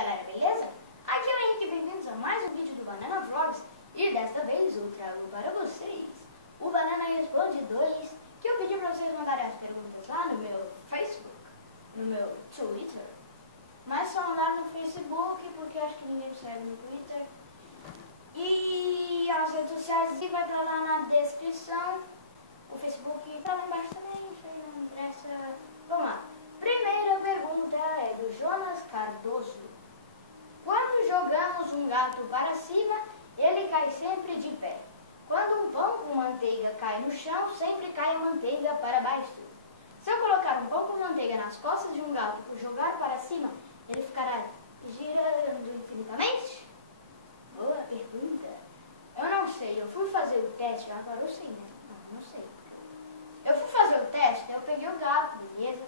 galera, beleza? Aqui é o Henrique, bem-vindos a mais um vídeo do Banana Vlogs. E desta vez eu trago para vocês o Banana Responde 2, que eu pedi para vocês mandarem as perguntas lá no meu Facebook, no meu Twitter. Mas só lá no Facebook, porque eu acho que ninguém segue no Twitter. E as redes sociais vai pra lá na descrição. O Facebook tá lá embaixo também, isso aí não interessa. Vamos lá. Primeira pergunta é do Jonas Cardoso. Quando jogamos um gato para cima, ele cai sempre de pé. Quando um pão com manteiga cai no chão, sempre cai a manteiga para baixo. Se eu colocar um pão com manteiga nas costas de um gato e jogar para cima, ele ficará girando infinitamente? Boa pergunta. Eu não sei, eu fui fazer o teste, agora eu sei, né? Não sei. Eu fui fazer o teste, eu peguei o gato, beleza?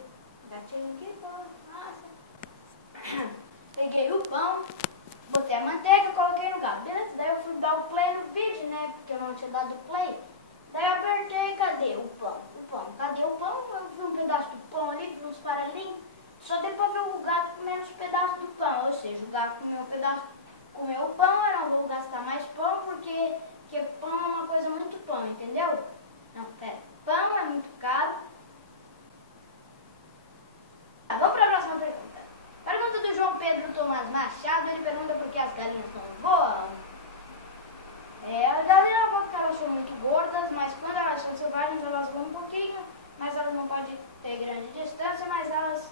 Gatinho que nossa. Peguei o pão, botei a manteiga, coloquei no gato, beleza? Daí eu fui dar o play no vídeo, né? Porque eu não tinha dado play. Daí eu apertei, cadê o pão? Cadê o pão? Eu vi um pedaço do pão ali, uns paralinhos. Só deu pra ver o gato comendo os pedaços do pão. Ou seja, o gato comeu o pão, eu não vou gastar mais pão, porque pão é uma coisa muito pão, entendeu? Não, pera. Pão é muito caro. Vamos para a próxima pergunta. Pergunta do João Pedro Tomás Machado. Ele pergunta por que as galinhas não voam. As galinhas não voam porque elas são muito gordas, mas quando elas são selvagens elas voam um pouquinho, mas elas não podem ter grande distância, mas elas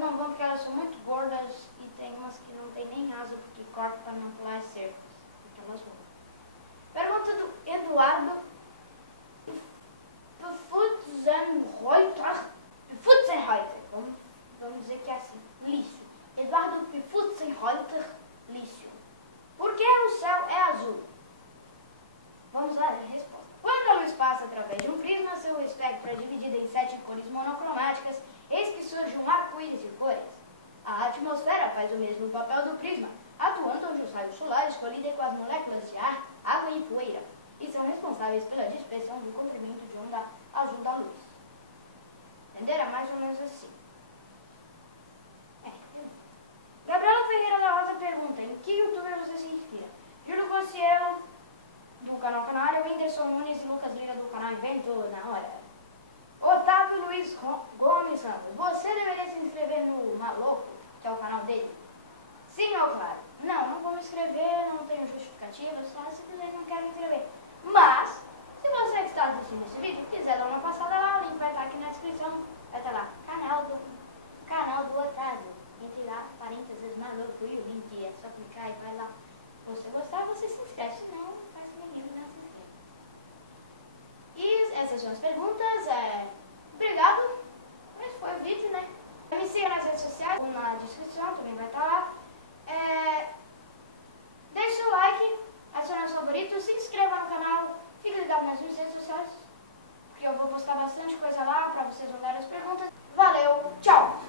não voam porque elas são muito gordas e tem umas que não tem nem asa porque corta para não pular cercas, porque elas voam. Pergunta do Eduardo Pfutzenreuter. Vamos dizer que é assim, Lício. Eduardo Pfutzenreuter Lício. Por que o céu é azul? Vamos lá, a resposta. Quando a luz passa através de um prisma, seu espectro é dividido em 7 cores monocromáticas, eis que surge um arco-íris de cores. A atmosfera faz o mesmo papel do prisma, atuando onde os raios solares colidem com as moléculas de ar, água e poeira, e são responsáveis pela dispersão do comprimento de onda azul da luz. Entenderam? É mais ou menos assim. Gabriela Ferreira da Rosa pergunta: em que youtuber você se inspira? Júlio Cossielo, do canal Canário, Whindersson Nunes e Lucas Liga, do canal Invento na Hora. Otávio Luiz Gomes Santos: você deveria se inscrever no Maluco, que é o canal dele? Sim ou claro? Não vou me inscrever, não tenho justificativa, só simplesmente não quero me inscrever. Mas, se você que está assistindo esse vídeo quiser dar uma passada lá, o link vai estar aqui na descrição. Vai estar lá, canal do Otávio. Entre lá, parênteses, Maluco, e o link é só clicar e vai lá. Se você gostar, você se inscreve, senão não faz ninguém não se inscreve. E essas são as perguntas. Obrigado. Esse foi o vídeo, né? Me siga nas redes sociais, na descrição também vai estar lá. Deixe seu like, adicione aos favoritos, se inscreva no canal, fique ligado nas minhas redes sociais, porque eu vou postar bastante coisa lá para vocês mandarem as perguntas. Valeu, tchau!